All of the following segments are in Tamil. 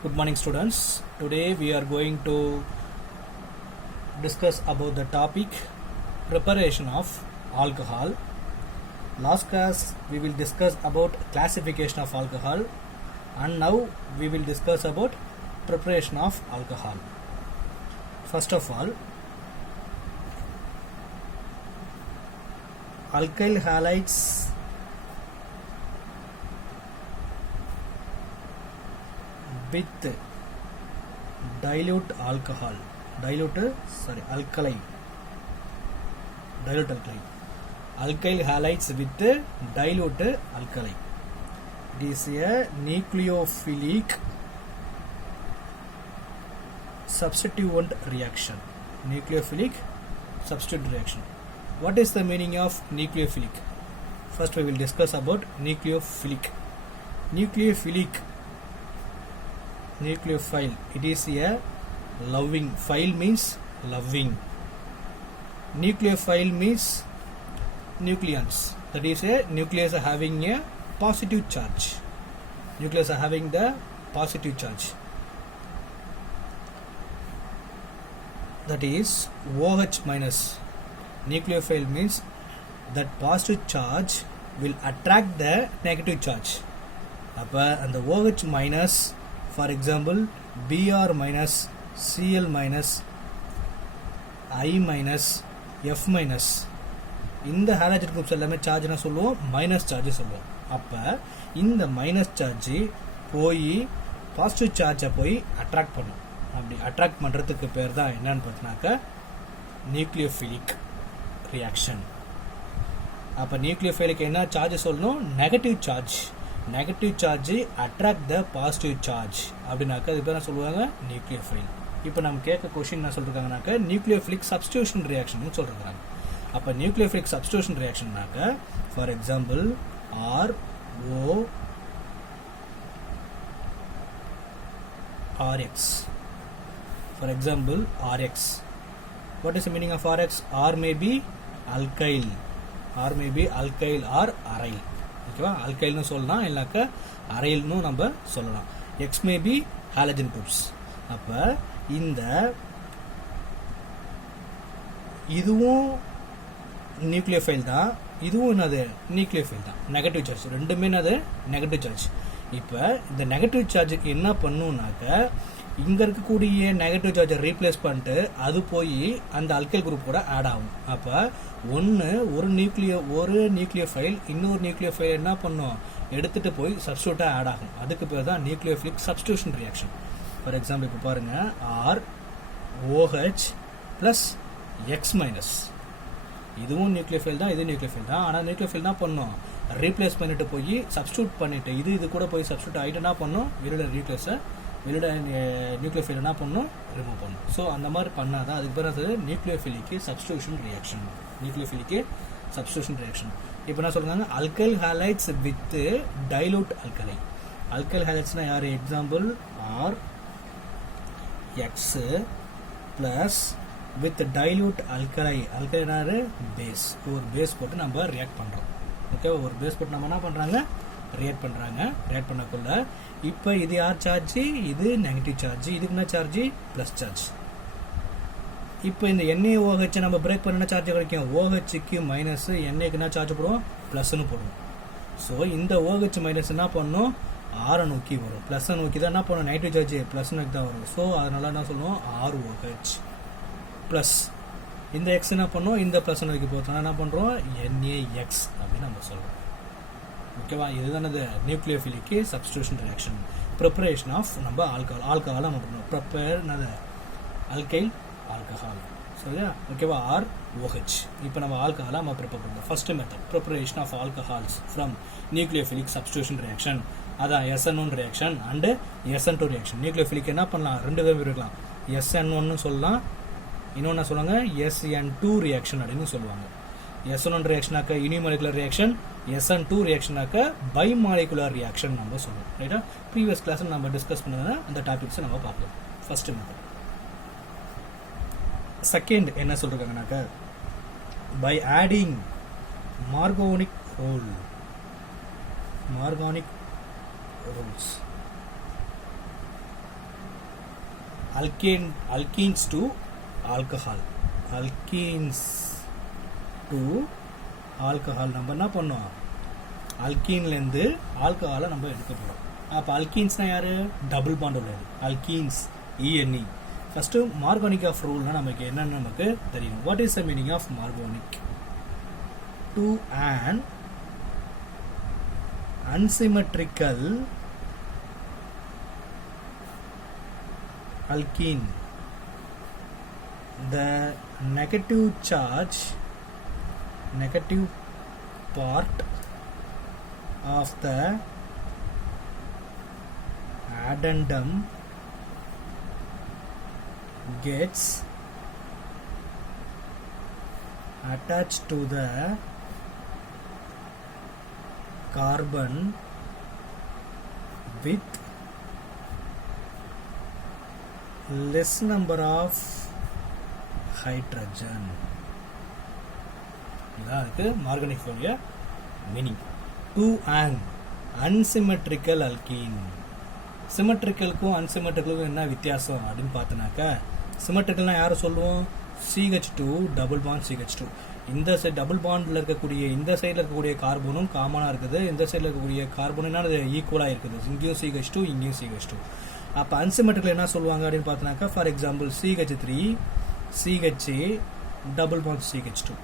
Good morning students. Today we are going to discuss about the topic preparation of alcohol. Last class we will discuss about classification of alcohol and now we will discuss about preparation of alcohol. First of all, alkyl halides with dilute alcohol, alkyl halides with dilute alkali. It is a nucleophilic substituent reaction. What is the meaning of nucleophilic? First we will discuss about nucleophilic. Nucleophile, it is a loving. Phile means loving. Nucleophile means nucleons, that is a nucleus having a positive charge. Nucleus having the positive charge, that is OH minus. Nucleophile means that positive charge will attract the negative charge. And the OH minus, for example Br minus, Cl minus, I minus, F minus, இந்த ஹாலஜன் குரூப்ஸ் எல்லாமே சார்ஜ் என்ன சொல்லுவோம், மைனஸ் சார்ஜ் சொல்லுவோம். அப்போ இந்த மைனஸ் சார்ஜ் போய் பாசிட்டிவ் சார்ஜை போய் அட்ராக்ட் பண்ணும். அப்படி அட்ராக்ட் பண்ணுறதுக்கு பேர் தான் என்னன்னு பார்த்தீங்கன்னாக்கா நியூக்ளியோஃபிலிக் ரியாக்ஷன். அப்போ நியூக்ளியோஃபைலுக்கு என்ன சார்ஜ் சொல்லணும், negative charge attract the positive charge அப்படின்னாக்கா அது பேர் என்ன சொல்லுவாங்க, நியூக்ளியோஃபைல். இப்போ நம்ம கேட்க கொஸ்டின் என்ன சொல்றாங்கன்னாக்கா நியூக்ளியோஃபிலிக் சப்ஸ்டிடியூஷன் ரியாக்ஷன் சொல்றாங்க. அப்போ நியூக்ளியோஃபிலிக் சப்ஸ்டிடியூஷன் ரியாக்ஷன்னாக்கா for example RORX. For example RX. What is the meaning of RX? R may be alkyl or aryl. ஓகேவா, அல்கைல்னு சொல்லலாம், இல்லைனாக்கா அரைல்னு நம்ம சொல்லலாம். X may be halogen groups. அப்போ இந்த இதுவும் நியூக்ளியோஃபைல் தான், இதுவும் என்னது நியூக்ளியோஃபைல் தான். நெகட்டிவ் சார்ஜ் ரெண்டுமே என்னது நெகட்டிவ் சார்ஜ். இப்போ இந்த நெகட்டிவ் சார்ஜுக்கு என்ன பண்ணுனாக்க இங்கே இருக்கக்கூடிய நெகட்டிவ் சார்ஜை ரீப்ளேஸ் பண்ணிட்டு அது போய் அந்த அல்கைல் குரூப் கூட ஆட் ஆகும். அப்போ ஒரு நியூக்ளியோஃபைல் இன்னொரு நியூக்ளியோஃபைல் என்ன பண்ணும், எடுத்துகிட்டு போய் சப்ஸ்டியூட்டாக ஆட் ஆகும். அதுக்கு பேர் தான் nucleophilic substitution reaction. For example இப்போ பாருங்கள் ROH ப்ளஸ் எக்ஸ் மைனஸ். இதுவும் நியூக்ளியோஃபைல் தான், இதுவும் நியூக்ளியோஃபைல் தான். ஆனால் நியூக்ளியோஃபைல் என்ன பண்ணும், ரீப்ளேஸ் பண்ணிட்டு போய் சப்ஸ்டியூட் பண்ணிட்டு இது கூட போய் சப்ஸ்டியூட் ஆகிட்டு என்ன பண்ணும், நியூக்ளியோஃபைல் என்ன பண்ணும், ரிமூவ் பண்ணும். ஸோ அந்த மாதிரி பண்ணாதான் அதுக்கு பேர் நியூக்ளியோஃபிலிக்கு சப்ஸ்டிடியூஷன் ரியாக்ஷன். இப்போ என்ன சொல்றாங்க, alkyl halides with dilute alkali. Alkyl ஹாலைட்ஸ்னா யார், example RX plus with dilute alkali. அல்கலைனாரு பேஸ். ஒரு பேஸ் போட்டு நம்ம ரியாக்ட் பண்றோம். ஓகே, ஒரு பேஸ் போட்டு நம்ம என்ன பண்றாங்க, ரியாக்ட் பண்ணக்குள்ள இப்போ இது யார் சார்ஜ், இது நெகட்டிவ் சார்ஜ், இதுக்கு என்ன சார்ஜ், பிளஸ் சார்ஜ். இப்போ இந்த NaOH நம்ம பிரேக் பண்ண சார்ஜ் கிடைக்கும், OHக்கு மைனஸ், NAக்கு என்ன சார்ஜ் போடுவோம், பிளஸ்ன்னு போடுவோம். ஸோ இந்த OH மைனஸ் என்ன பண்ணும், ஆரை நோக்கி வரும், பிளஸ் நோக்கி தான் என்ன பண்ணும், நெகட்டிவ் சார்ஜ் பிளஸ் நோக்கி தான் வரும். ஸோ அதனால என்ன சொல்லுவோம், ROH பிளஸ். இந்த எக்ஸ் என்ன பண்ணும், இந்த பிளஸ் நோக்கி போகிறோம்னா என்ன பண்ணுறோம், NaX அப்படின்னு நம்ம சொல்கிறோம். ஓகேவா, இதுதான் nucleophilic substitution reaction. Preparation of நம்ம ஆல்கஹால் நம்ம பண்ணுவோம். Prepare alkyl alcohol. சரியா, ஓகேவா, ROH. இப்போ நம்ம ஆல்கஹாலை நம்ம ப்ரிப்பேர் பண்ணுறோம். First method preparation of alcohols from nucleophilic substitution reaction. அதான் SN1 reaction and SN2 reaction. Nucleophilic என்ன பண்ணலாம், ரெண்டு பேரும் இருக்கலாம். SN1 சொல்லலாம், இன்னொன்று சொல்லுவாங்க SN2 ரியாக்ஷன் அப்படின்னு சொல்லுவாங்க. SN1 ரியாக்ஷனாக்க யூனிமாலிகுலர் ரியாக்ஷன், SN2 ரியாக்ஷனாக்க பைமாலிகுலர் ரியாக்ஷன் நம்ம சொல்லுவோம். ரைட்டா, ப்ரீவியஸ் கிளாஸில் நம்ம டிஸ்கஸ் பண்ணதுனா அந்த டாபிக்ஸை நம்ம பார்க்கலாம். First method. செகண்ட் என்ன சொல்றாங்கனாக்க by adding Marconic rules. alkenes to alcohol. alkenes to alcohol நம்ம என்ன பண்ணோம், அல்கீன்லேருந்து ஆல்கஹாலை நம்ம எடுக்க போகிறோம். அப்போ அல்கீன்ஸ்னா யாரு, டபுள் பாண்ட் உள்ளது alkenes, ENE. First Markovnikov of ரூல்னா நமக்கு என்னன்னு நமக்கு தெரியும். What is the meaning of Markovnikov? To an unsymmetrical alkene, the negative charge, negative part of the addendum gets attached to the carbon with less number of hydrogen. இதான் மார்கானிக் உடைய meaning. To an unsymmetrical alkene. சிமெட்ரிக்கலுக்கும் அன்சிமெட்ரிக்கலுக்கும் என்ன வித்தியாசம் அப்படின்னு பார்த்தோன்னாக்கா, சிமெட்ரிக்கல்னா யாரை சொல்லுவோம், CH2 டபுள் பாண்ட் CH2. இந்த சைடு டபுள் பாண்டில் இருக்கக்கூடிய இந்த சைடில் இருக்கக்கூடிய கார்பனும் காமனாக இருக்குது, இந்த சைடில் இருக்கக்கூடிய கார்பனும் என்ன ஈக்குவலாக இருக்குது, இங்கேயும் CH2 இங்கேயும் CH2. அப்போ அன்சிமெட்ரிக்கல் என்ன சொல்லுவாங்க அப்படின்னு பார்த்தோன்னாக்கா, for example CH3 CHA double bond CH2.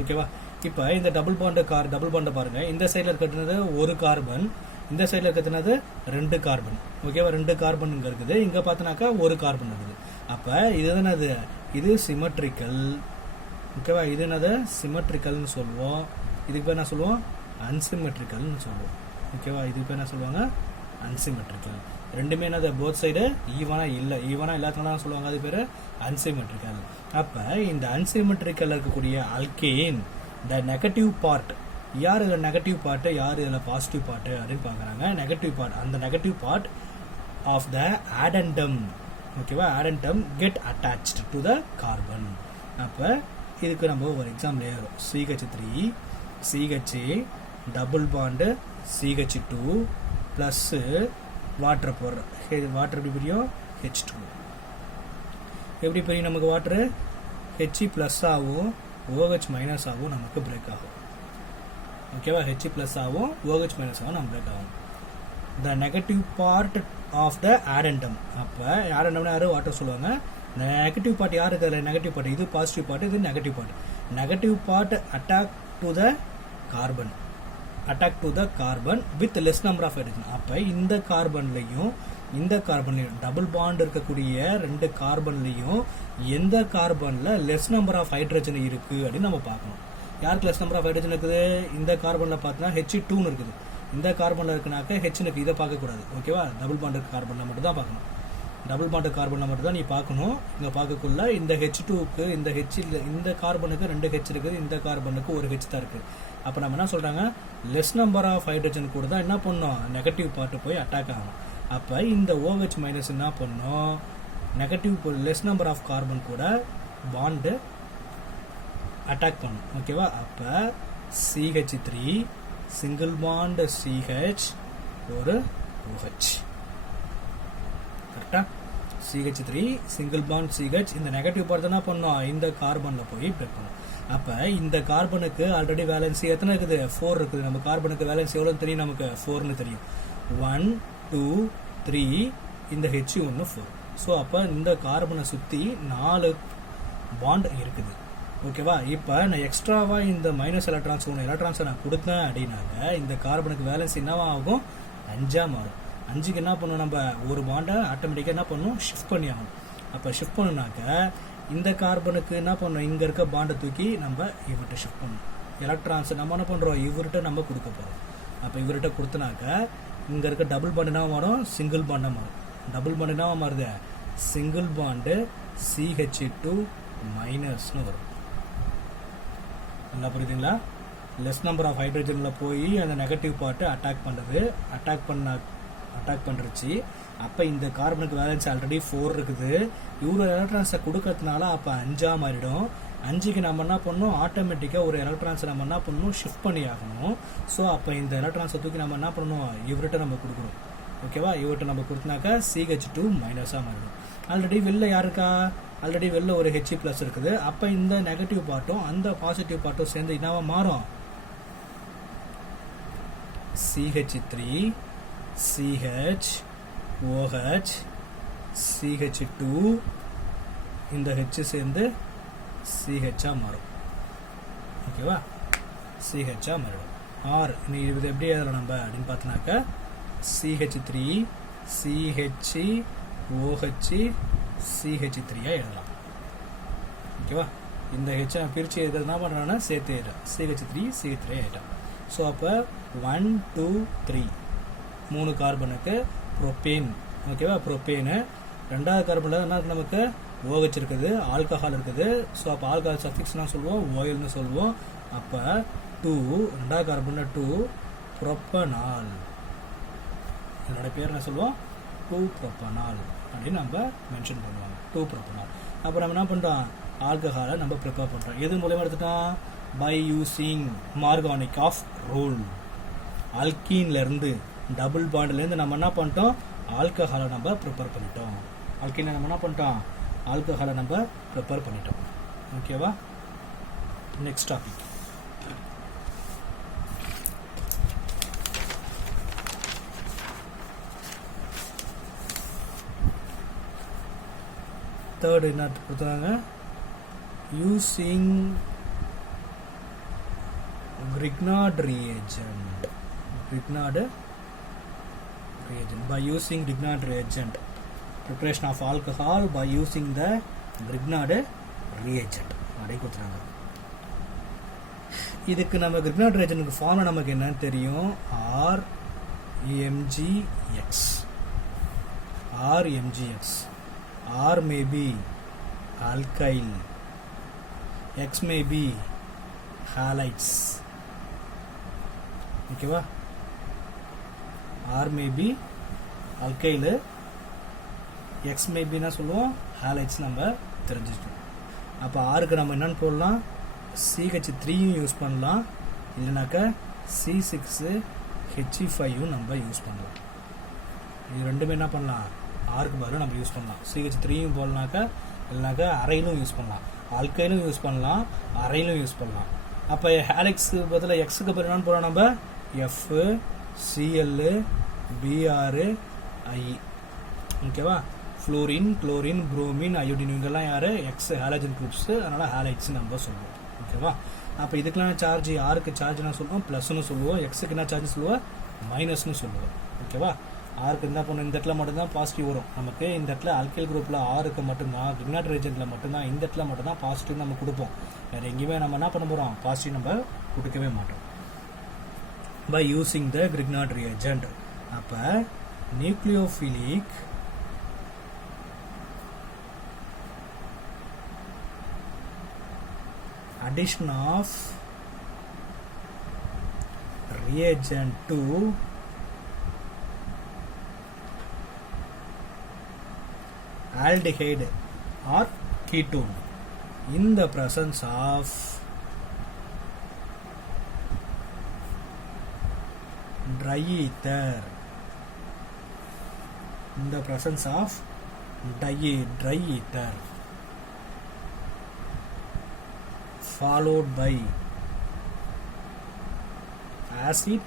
ஓகேவா? இப்போ இந்த டபுள் பாண்டை பாருங்க, இந்த சைடில் இருக்கிறது ஒரு கார்பன், இந்த சைடில் இருக்கிறது ரெண்டு கார்பன். ஓகேவா? ரெண்டு கார்பன் இங்கே இருக்குது, இங்கே பார்த்தோன்னாக்கா ஒரு கார்பன் இருக்குது. அப்போ இது என்னது, இது சிமெட்ரிக்கல். ஓகேவா? இது என்னது சிமெட்ரிக்கல்னு சொல்லுவோம். இதுக்கு பேர் என்ன சொல்லுவோம், அன்சிமெட்ரிக்கல்னு சொல்லுவோம். ஓகேவா? இதுக்கு பேர் என்ன சொல்லுவாங்க, அன்சிமெட்ரிக்கல். ரெண்டுமே என்னது, போத் சைடு ஈவனாக இல்லை, ஈவனாக இல்லாதனால சொல்லுவாங்க, அது பேர் அன்சிமெட்ரிக்கல். அப்போ இந்த அன்சிமெட்ரிக்கல் இருக்கக்கூடிய அல்கேன், த நெகட்டிவ் பார்ட், யார் இதில் நெகட்டிவ் பார்ட்டு, யார் இதில் பாசிட்டிவ் பார்ட்டு அப்படின்னு பார்க்குறாங்க. நெகட்டிவ் பார்ட், அந்த negative part of the addendum, ஓகேவா, addendum get attached to the carbon. அப்போ இதுக்கு நம்ம ஒரு எக்ஸாம்பிள் எழுதுறோம். CH3 CHA double bond CH2 plus water போடுறோம். வாட்டர் எப்படி பிரியும், H2. எப்படி பிரியும் நமக்கு வாட்டரு, He ப்ளஸ் ஆகும், OH மைனஸ் ஆகும், நமக்கு பிரேக் ஆகும். ஓகேவா? He ப்ளஸ் ஆகும், OH மைனஸ் ஆகும், நம்ம பிரேக் ஆகும். The negative part of the addendum. அப்போ addendumனா யாரும் வாட்டர் சொல்லுவாங்க. நெகட்டிவ் பார்ட் யார் இருக்கிறது, நெகட்டிவ் பார்ட், இது பாசிட்டிவ் பார்ட், இது negative part. Negative part attack to the carbon, attack to the carbon with less number of hydrogen. அப்போ இந்த கார்பன்லையும் இந்த கார்பன்லையும் டபுள் பாண்ட் இருக்கக்கூடிய ரெண்டு கார்பன்லையும் எந்த கார்பனில் லெஸ் நம்பர் ஆஃப் ஹைட்ரஜன் இருக்குது அப்படின்னு நம்ம பார்க்கணும். யாருக்கு லெஸ் நம்பர் ஆஃப் ஹைட்ரஜன் இருக்குது, இந்த கார்பனில் பார்த்தோன்னா H2 இருக்குது, இந்த கார்பனில் இருக்குனாக்க H இதை பார்க்கக்கூடாது. ஓகேவா? டபுள் பாண்ட் கார்பனில் மட்டும் தான் பார்க்கணும். டபுள் பாண்ட் கார்பனில் மட்டும் தான் நீ பார்க்கணும். இங்கே பார்க்கக்குள்ள இந்த H2க்கு இந்த இந்த கார்பனுக்கு 2 H இருக்குது, இந்த கார்பனுக்கு ஒரு H தான் இருக்குது. அப்போ நம்ம என்ன சொல்கிறாங்க, லெஸ் நம்பர் ஆஃப் ஹைட்ரஜன் கூட தான் என்ன பண்ணோம், நெகட்டிவ் பார்ட்டு போய் அட்டாக் ஆகும். அப்போ இந்த OH மைனஸ் என்ன பண்ணோம், negative less number of carbon கூட பாண்டு அட்டாக் பண்ணும். ஓகேவா? அப்போ CH3 சிங்கிள் பாண்ட் CH ஒரு OH. கரெக்டா? CH3 சிங்கிள் பாண்ட் CH, இந்த நெகட்டிவ் பார்ட் என்ன பண்ணோம், இந்த கார்பனில் போய் பிரேக் பண்ணும். அப்போ இந்த கார்பனுக்கு ஆல்ரெடி வேலன்சி எத்தனை இருக்குது, 4 இருக்குது. நம்ம கார்பனுக்கு வேலன்சி எவ்வளோன்னு தெரியும், நமக்கு 4ன்னு தெரியும். 1 2 3, இந்த H1 4. ஸோ அப்போ இந்த கார்பனை சுற்றி 4 பாண்ட் இருக்குது. ஓகேவா? இப்போ நான் எக்ஸ்ட்ராவாக இந்த மைனஸ் எலக்ட்ரான்ஸ் 1 எலக்ட்ரான்ஸை நான் கொடுத்தேன் அப்படின்னாக்க இந்த கார்பனுக்கு வேலன்ஸ் என்னவா ஆகும், 5ஆக மாறும். 5க்கு என்ன பண்ணணும், நம்ம ஒரு பாண்டை ஆட்டோமேட்டிக்காக என்ன பண்ணணும், ஷிஃப்ட் பண்ணி ஆகணும். அப்போ ஷிஃப்ட் பண்ணுனாக்க இந்த கார்பனுக்கு என்ன பண்ணணும், இங்கே இருக்க பாண்டை தூக்கி நம்ம இவர்கிட்ட ஷிஃப்ட் பண்ணணும். எலக்ட்ரான்ஸ் நம்ம என்ன பண்ணுறோம், இவர்கிட்ட நம்ம கொடுக்க போகிறோம். அப்போ இவர்கிட்ட கொடுத்தனாக்க இங்கே இருக்க டபுள் பாண்ட் என்ன மாறும், சிங்கிள் பாண்டாக மாறும். டபுள் பாண்ட் என்ன மாறுது, சிங்கிள் பாண்டு CH2 மைனஸ்னு வரும். நல்லா புரியுதுங்களா? லெஸ் நம்பர் ஆஃப் ஹைட்ரஜனில் போய் அந்த நெகட்டிவ் பார்ட்டு அட்டாக் பண்ணுறது, அட்டாக் பண்ணுறச்சு. அப்போ இந்த கார்பனுக்கு வேலன்ஸ் ஆல்ரெடி 4 இருக்குது, இவ்வளோ எலக்ட்ரான்ஸை கொடுக்கறதுனால அப்போ 5ஆக மாறிடும். 5க்கு நம்ம என்ன பண்ணணும், ஆட்டோமேட்டிக்காக ஒரு எலக்ட்ரான்ஸை நம்ம என்ன பண்ணணும், ஷிஃப்ட் பண்ணி ஆகணும். ஸோ அப்போ இந்த எலக்ட்ரான்ஸை தூக்கி நம்ம என்ன பண்ணணும், இவர்கிட்ட நம்ம கொடுக்கணும். ஓகேவா. இவர்கிட்ட நம்ம கொடுத்தனாக்கா CH2 மைனஸாக மாறிடும். ஆல்ரெடி வெளில யாருக்கா, ஆல்ரெடி வெளில ஒரு He ப்ளஸ் இருக்குது. அப்போ இந்த நெகட்டிவ் பார்ட்டும் அந்த பாசிட்டிவ் பார்ட்டும் சேர்ந்து என்னவா மாறும், CH3 CH OH CH2 இந்த H சேர்ந்து CHஆ மாறும். ஓகேவா, CHஆ மாறிடும். ஆர் இது எப்படி எழுதலாம் நம்ம அப்படின்னு பார்த்தோன்னாக்கா CH3 CH OH CH3 எழுதலாம். ஓகேவா, இந்த H பிரித்து எழுதுறது என்ன பண்ணுறாங்கன்னா சேர்த்து எழுதுறேன், CH3 CH3 ஆகிட்டோம். ஸோ அப்போ 1 2 3 3 கார்பனுக்கு ப்ரோப்பேன். ஓகேவா, ப்ரோப்பேனு. ரெண்டாவது கார்பனில் என்ன நமக்கு OH இருக்குது, ஆல்கஹால் இருக்குது. ஸோ அப்போ ஆல்கஹால் சஃபிக்ஸ்னால் சொல்லுவோம், ஓயில்னு சொல்லுவோம். அப்போ 2 ரெண்டாவது கார்பனில் 2 ப்ரோப்பனால், என்னோட பேர் என்ன சொல்லுவோம், 2 ப்ரோப்பனால் அப்படின்னு நம்ம மென்ஷன் பண்ணுவாங்க, 2 ப்ரோப்பனால். அப்போ நம்ம என்ன பண்ணுறோம், ஆல்கஹாலை நம்ம ப்ரிப்பேர் பண்ணுறோம். எது மூலமாக எடுத்துட்டோம், by using Markovnikov of rule. அல்கீன்லேருந்து டபுள் பாண்ட்லேருந்து நம்ம என்ன பண்ணிட்டோம், ஆல்கஹாலை நம்ம ப்ரிப்பேர் பண்ணிட்டோம். அல்கீனை நம்ம என்ன பண்ணிட்டோம், ஆல்கஹாலை நம்ம ப்ரிப்பேர் பண்ணிட்டோம். ஓகேவா, நெக்ஸ்ட் டாபிக். தேர்ட் என்ன கொடுத்தாங்க, using Grignard reagent. Grignard reagent. By using Grignard reagent, preparation of alcohol by using the Grignard reagent. அப்படி கொடுத்துறாங்க. இதுக்கு நம்ம Grignard reagentக்கு ஃபார்முலா நமக்கு என்னன்னு தெரியும், RMgX. RMgX. R may be alkyl, X may be halides. ஓகேவா, R may be alkyl, X may be என்ன சொல்லுவோம், halides நம்ம தெரிஞ்சுட்டோம். அப்போ ஆருக்கு நம்ம என்னன்னு போடலாம், CH3யும் யூஸ் பண்ணலாம், இல்லைனாக்கா C6H5யும் நம்ம யூஸ் பண்ணலாம். இது ரெண்டுமே என்ன பண்ணலாம், ஆருக்கு பதிலாக நம்ம யூஸ் பண்ணலாம். CH3யும் போடலாக்கா, இல்லைனாக்கா அரையிலும் யூஸ் பண்ணலாம், ஆல்கைலும் யூஸ் பண்ணலாம், அரையிலும் யூஸ் பண்ணலாம். அப்போ ஹாலிக்ஸுக்கு பதிலாக எக்ஸுக்கு பதிலாக என்னன்னு போகிறோம் நம்ம, F Cl Br I. ஓகேவா, ஃப்ளோரின் குளோரின் புரோமின் அயோடின் இவங்கெல்லாம் யார், எக்ஸ் ஹாலஜன் குரூப்ஸு, அதனால் ஹாலைட்ஸ் நம்ம சொல்லுவோம். ஓகேவா, அப்போ இதுக்கெல்லாம் சார்ஜ், ஆருக்கு சார்ஜ் என்ன சொல்லுவோம், ப்ளஸ்ன்னு சொல்லுவோம், எக்ஸுக்கு என்ன சார்ஜ் சொல்லுவோம், மைனஸ்னு சொல்லுவோம். ஓகேவா, ஆருக்கு என்ன பண்ணும், இந்த இடத்துல மட்டும்தான் பாசிட்டிவ் வரும் நமக்கு. இந்த இடத்துல ஆல்கைல் குரூப்பில் ஆருக்கு மட்டும்தான், Grignard reagentல மட்டும்தான், இந்த இடத்துல மட்டும்தான் பாசிட்டிவ் நம்ம கொடுப்போம். வேறு எங்கேயுமே நம்ம என்ன பண்ண போகிறோம், பாசிட்டிவ் நம்ம கொடுக்கவே மாட்டோம். By using the Grignard reagent. அப்போ நியூக்ளியோஃபிலிக் addition of reagent to aldehyde or ketone in the presence of dry ether, in the presence of dry ether, followed by acid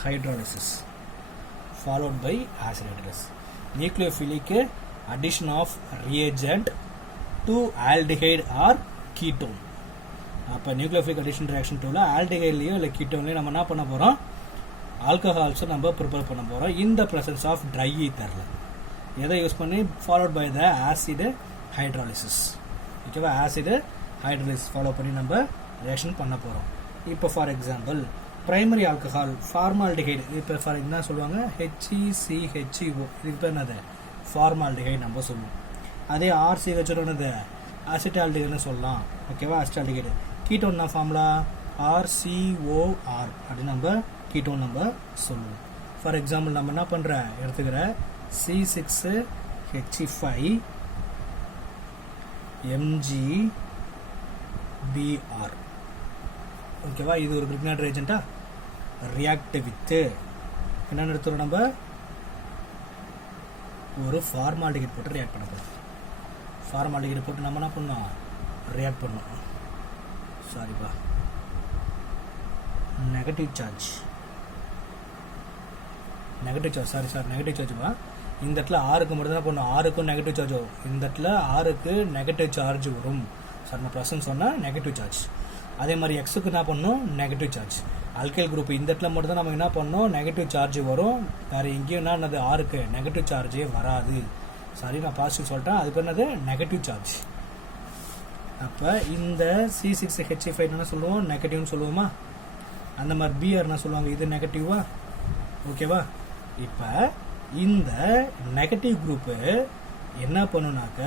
hydrolysis. Followed by acid hydrolysis. Nucleophilic addition of reagent to aldehyde or ketone. அப்போ நியூக்ளியோஃபிலிக் அடிஷன் ரியாக்ஷன் டூவில் ஆல்டிகைட்லையோ இல்லை கீட்டோன்லையோ நம்ம என்ன பண்ண போகிறோம், ஆல்கஹால்ஸும் நம்ம ப்ரிப்பேர் பண்ண போகிறோம். இந்த ப்ரெசன்ஸ் ஆஃப் ட்ரை ஈத்தரில் எதை யூஸ் பண்ணி, followed by the acid hydrolysis. ஓகேவா, ஆசிடு ஹைட்ராலிசிஸ் ஃபாலோ பண்ணி நம்ம ரியாக்ஷன் பண்ண போகிறோம். இப்போ for example primary alcohol formaldehyde, இப்போ ஃபார் என்ன சொல்லுவாங்க, HECHEO, இதுக்கு பேர் என்னது, ஃபார்மால்டிஹைடு நம்ம சொல்லுவோம். அதே RCH என்னது, அசிட்டால்டிஹைடுன்னு சொல்லலாம். ஓகேவா, அசிட்டால்டிஹைடு. கீட்டோன் தான் ஃபார்முலா RCOR அப்படின்னு நம்ம கீட்டோன் நம்ம சொல்லுவோம். ஃபார் எக்ஸாம்பிள் நம்ம என்ன பண்ணுற எடுத்துக்கிற C6H5 MgBr. ஓகேவா, இது ஒரு Grignard reagent-ஆ, ரியாக்ட் வித் என்ன எடுத்துறோம், நம்ம ஒரு ஃபார்மால்டிஹைட் போட்டு ரியாக்ட் பண்ண போகிறோம். ஃபார்மால்டிஹைட் போட்டு நம்ம என்ன பண்ணோம், ரியாக்ட் பண்ணோம். சாரிப்பா, நெகட்டிவ் சார்ஜ் சாரி நெகட்டிவ் சார்ஜ்ப்பா. இந்த இடத்துல ஆருக்கு மட்டும் தான் பண்ணும், ஆருக்கும் நெகட்டிவ் சார்ஜ் வரும். இந்த இடத்துல ஆருக்கு நெகட்டிவ் சார்ஜ் வரும். சார் நான் ப்ளஸ்ன்னு சொன்னால் நெகட்டிவ் சார்ஜ். அதே மாதிரி எக்ஸுக்கு என்ன பண்ணணும், நெகட்டிவ் சார்ஜ். அல்கைல் குரூப் இந்த இடத்துல மட்டும் தான் நம்ம என்ன பண்ணோம், நெகட்டிவ் சார்ஜ் வரும். வேறு எங்கேயும் என்னது ஆருக்கு நெகட்டிவ் சார்ஜே வராது. சாரி நான் பாசிட்டிவ் சொல்லிட்டேன், அதுக்கு என்னது நெகட்டிவ் சார்ஜ். அப்போ இந்த C6H5 என்ன சொல்லுவோம், நெகட்டிவ்னு சொல்லுவோமா. அந்த மாதிரி பிஆர் என்ன சொல்லுவாங்க, இது நெகட்டிவா. ஓகேவா. இப்போ இந்த நெகட்டிவ் குரூப்பு என்ன பண்ணுனாக்க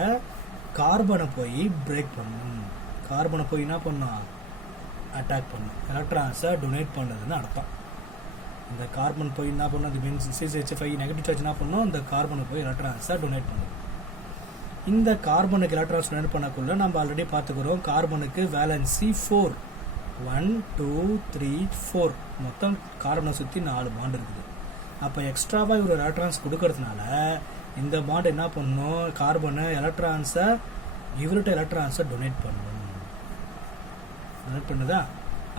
கார்பனை போய் பிரேக் பண்ணும். கார்பனை போய் என்ன பண்ணும், அட்டாக் பண்ணும். எலக்ட்ரான்ஸை டொனேட் பண்ணுறதுன்னு அர்த்தம். இந்த கார்பன் போய் என்ன பண்ணும், அது மீன்ஸ் C6H5 நெகட்டிவ் சார்ஜ் என்ன பண்ணும், இந்த கார்பனை போய் எலக்ட்ரான்ஸை டொனேட் பண்ணும். இந்த கார்பனுக்கு எலக்ட்ரான்ஸ் டொனேட் பண்ணக்குள்ள நம்ம ஆல்ரெடி பார்த்துக்கிறோம், கார்பனுக்கு வேலன்சி 4 1 2 3 4 மொத்தம் கார்பனை சுற்றி 4 பாண்ட் இருக்குது. அப்போ எக்ஸ்ட்ராவாக ஒரு எலக்ட்ரான்ஸ் கொடுக்கறதுனால இந்த பாண்ட் என்ன பண்ணணும், கார்பனை எலக்ட்ரான்ஸை இவர்கிட்ட எலக்ட்ரான்ஸை டொனேட் பண்ணணும். டொனேட் பண்ணுதா.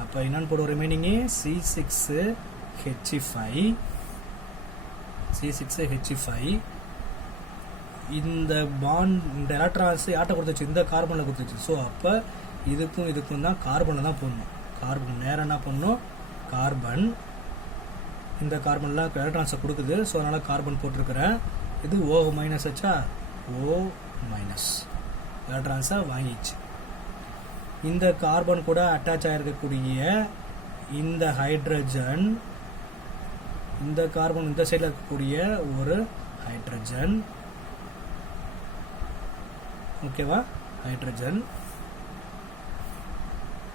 அப்போ என்னன்னு போடுவோம், ரிமைனிங்கே C6H5 இந்த பாண்ட் இந்த எலக்ட்ரான்ஸ் யார்ட்ட கொடுத்துச்சு, இந்த கார்பனில் கொடுத்துச்சு. ஸோ அப்போ இதுக்கும் தான் கார்பனில் தான் போடணும். கார்பன் நேரம் என்ன பண்ணணும், கார்பன் இந்த கார்பன்லாம் எலக்ட்ரான்ஸை கொடுக்குது. ஸோ அதனால் கார்பன் போட்டிருக்கிறேன். இது O- வச்சா O- எலக்ட்ரான்ஸை வாங்கிச்சு. இந்த கார்பன் கூட அட்டாச் ஆகிருக்கக்கூடிய இந்த ஹைட்ரஜன், இந்த கார்பன் இந்த சைடில் இருக்கக்கூடிய ஒரு ஹைட்ரஜன், ஓகேவா, ஹைட்ரஜன்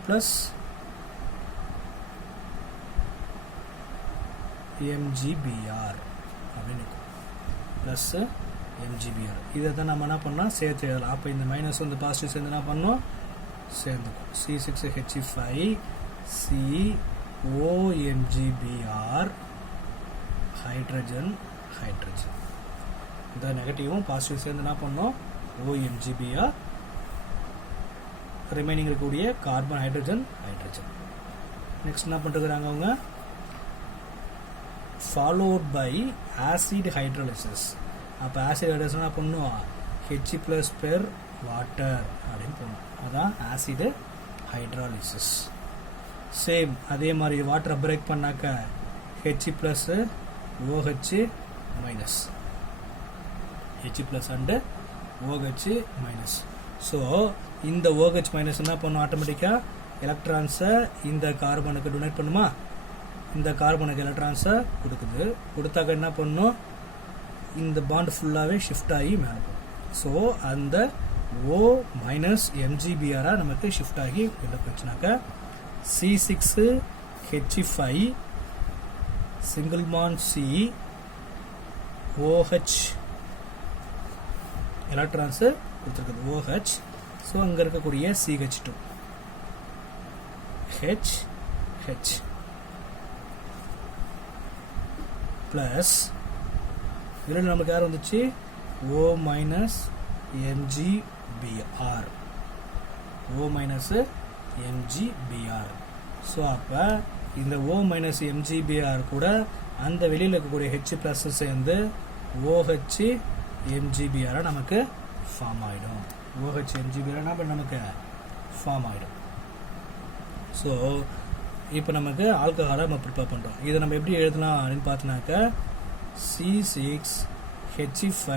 ப்ளஸ் MgBr அப்படின்னு ப்ளஸ் MgBr. இதை தான் நம்ம என்ன பண்ணோம், சேர்த்து எழுதலாம். அப்போ இந்த மைனஸ் வந்து பாசிட்டிவ் சேர்ந்து என்ன பண்ணோம், சேர்ந்துக்கும். C6H5 COMgBr hydrogen. இந்த நெகட்டிவும் பாசிட்டிவ் சேர்ந்து என்ன பண்ணோம், OMgBr. ரிமைனிங் இருக்கக்கூடிய கார்பன் ஹைட்ரஜன். நெக்ஸ்ட் என்ன பண்ணிருக்கிறாங்க அவங்க, ஃபாலோட் பை ஆசிட் ஹைட்ரோலிசிஸ். அப்போ ஆசிட் ஹைட்ரோலிசிஸ் என்ன பண்ணும், H+ பெர் வாட்டர் அப்படின்னு போகணும். அதான் ஆசிட் ஹைட்ராலிசிஸ். சேம் அதே மாதிரி வாட்டரை பிரேக் பண்ணாக்க H+ OH-, H+ and OH-. So இந்த OH- என்ன பண்ணும், ஆட்டோமேட்டிக்காக எலக்ட்ரான்ஸை இந்த கார்பனுக்கு டொனேட் பண்ணுமா. இந்த கார்பனுக்கு எலக்ட்ரான்ஸை கொடுக்குது. கொடுத்தாக்க என்ன பண்ணும், இந்த பாண்ட் ஃபுல்லாகவே ஷிஃப்ட் ஆகி மேலே போகும். ஸோ அந்த O- MgBr நமக்கு ஷிஃப்ட் ஆகி வெளில போச்சுனாக்க C6H5 single bond C OH electrons கொடுத்துருக்குது OH. ஸோ அங்கே இருக்கக்கூடிய CH2 H ப்ளஸ் இதில் நமக்கு யார் வந்துச்சு, O- MgBr. O-MgBr. ஸோ அப்போ இந்த O- MgBr கூட அந்த வெளியில் இருக்கக்கூடிய H+ சேர்ந்து OH MgBr நமக்கு ஃபார்ம் ஆகிடும். OH MgBr நமக்கு ஃபார்ம் ஆகிடும். ஸோ இப்போ நமக்கு ஆல்கஹாலை நம்ம ப்ரிப்பேர் பண்ணுறோம். இதை நம்ம எப்படி எழுதலாம் அப்படின்னு பார்த்தோன்னாக்க C6H5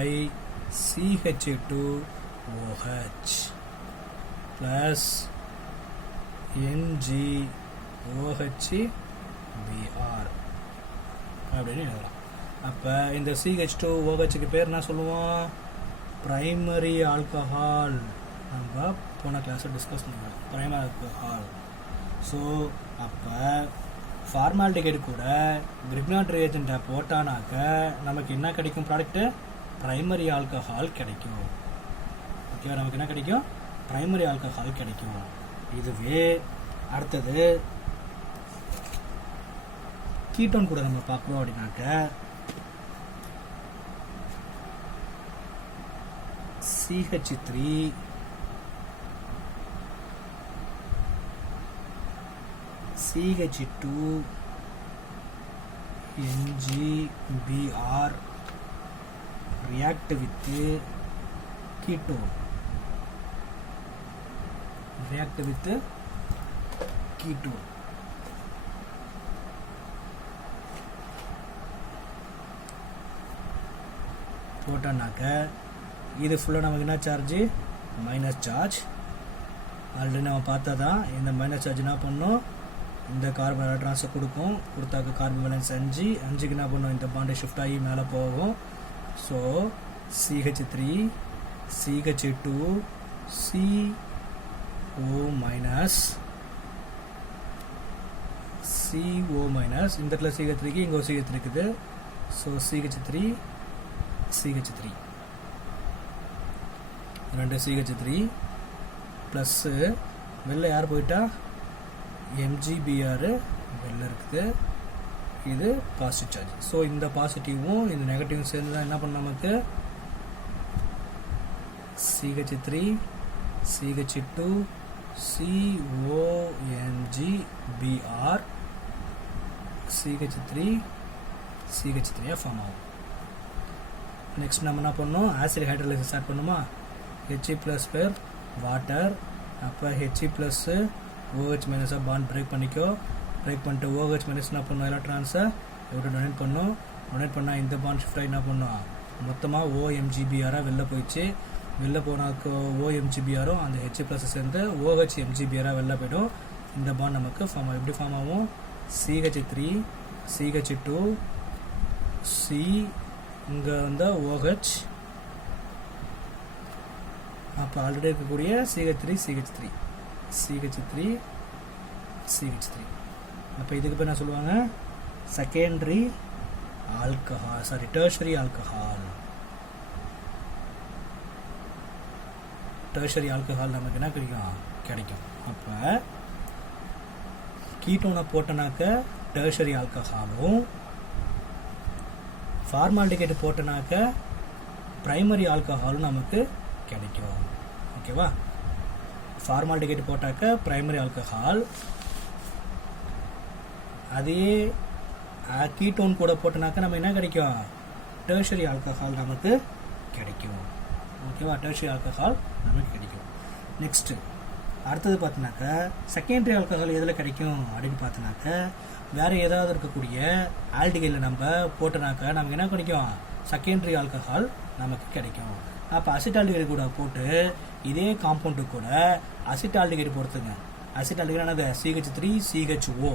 CH2OH plus NgOHBr அப்படின்னு எழுதலாம். அப்போ இந்த CH2OHக்கு பேர் என்ன சொல்லுவோம், பிரைமரி ஆல்கஹால். நம்ம போன கிளாஸில் டிஸ்கஸ் பண்ணுவோம் பிரைமரி ஆல்கஹால். ஸோ அப்போ ஃபார்மாலிட்டிகேட் கூட கிரிக்னாட் ரியேஜென்ட்டை போட்டானாக்க நமக்கு என்ன கிடைக்கும், ப்ராடக்ட்டு பிரைமரி ஆல்கஹால் கிடைக்கும். ஓகேவா, நமக்கு என்ன கிடைக்கும், பிரைமரி ஆல்கஹால் கிடைக்கும். இதுவே அடுத்தது கீட்டோன் கூட நம்ம பார்க்குறோம் அப்படின்னாக்க CH3 CH2 NgBr react with ketone. React with ketone. போட்டானாக்க இது ஃபுல்லாக நமக்கு என்ன சார்ஜ் மைனஸ் சார்ஜ். ஆல்ரெடி நம்ம பார்த்தா தான் இந்த மைனஸ் சார்ஜ் என்ன பண்ணணும், இந்த கார்பன் எலக்ட்ரான்ஸை கொடுத்தாக்க கார்பன் வேலன்ஸ் 5க்கு என்ன பண்ணும், இந்த பாண்டை ஷிஃப்ட் ஆகி மேலே போகும். So CH3 CH2 CO minus இந்த இடத்துல CH3க்கு இங்கே CH3 இருக்குது. ஸோ CH3 ரெண்டு CH3 ப்ளஸ்ஸு வெளில யார் போயிட்டா MgBr வெளில இருக்குது. இது பாசிட்டிவ் சார்ஜ். ஸோ இந்த பாசிட்டிவும் இந்த நெகட்டிவும் சேர்ந்து தான் என்ன பண்ண நமக்கு CH3 CH2 CONGBr CH3 form ஆகும். நெக்ஸ்ட் நம்ம என்ன பண்ணோம், ஆசிட் ஹைட்ரோலைசிஸ் ஸ்டார்ட் பண்ணுமா. He ப்ளஸ் பேர் வாட்டர், அப்புறம் He ப்ளஸ் OH மைனஸாக பாண்ட் பிரேக் பண்ணிட்டு OH மைனஸ் என்ன பண்ணும், எலக்ட்ரான்ஸை எவ்வளோ டொனேட் பண்ணும். டொனேட் பண்ணால் இந்த பாண்ட் ஷிஃப்ட் ஆகி என்ன பண்ணும், மொத்தமாக OMGBராக வெளில போயிடுச்சு. வெளில போனாக்கு OMGBரும் அந்த H ப்ளஸ் சேர்ந்து OHMGBராக வெளில போய்டும். இந்த பாண்ட் நமக்கு ஃபார்ம் ஆகும். எப்படி ஃபார்ம் ஆகும், CH3 CH2 C இங்கே வந்து OH, அப்போ ஆல்ரெடி இருக்கக்கூடிய CH3 அப்போ இதுக்கு பேர் என்ன சொல்லுவாங்க, செகண்டரி ஆல்கஹால், டெர்ஷரி ஆல்கஹால் நமக்கு என்ன கிடைக்கும். அப்போ கீட்டோனை போட்டனாக்க டெர்ஷரி ஆல்கஹாலும், ஃபார்மால்டிகைட் போட்டனாக்க பிரைமரி ஆல்கஹாலும் நமக்கு கிடைக்கும். ஓகேவா, ஃபார்மால்டிகைட் போட்டாக்க பிரைமரி ஆல்கஹால், அதே கீட்டோன் கூட போட்டனாக்க நம்ம என்ன கிடைக்கும், டெர்ஷரி ஆல்கஹால் நமக்கு கிடைக்கும். ஓகேவா, டெர்ஷரி ஆல்கஹால் நமக்கு கிடைக்கும். நெக்ஸ்ட் அடுத்தது பார்த்தீங்கன்னாக்க செகண்டரி ஆல்கஹால் எதில் கிடைக்கும் அப்படின்னு பார்த்தீங்கன்னாக்க வேறு ஏதாவது இருக்கக்கூடிய ஆல்டிகைடில் நம்ம போட்டனாக்க நமக்கு என்ன கிடைக்கும், செகண்டரி ஆல்கஹால் நமக்கு கிடைக்கும். அப்போ அசிட்டால்டிகைடு கூட போட்டு இதே காம்பவுண்டு கூட அசிட்டால்டிகைடு பொறுத்துங்க. அசிட்டால்டிகைடு என்னது, CH3 CHO,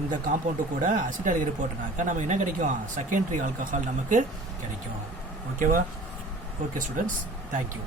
இந்த காம்பவுண்டு கூட அசிட்டால்டிகைடு போட்டனாக்க நம்ம என்ன கிடைக்கும், செகண்டரி ஆல்கஹால் நமக்கு கிடைக்கும். ஓகேவா, ஓகே ஸ்டூடெண்ட்ஸ், தேங்க்யூ.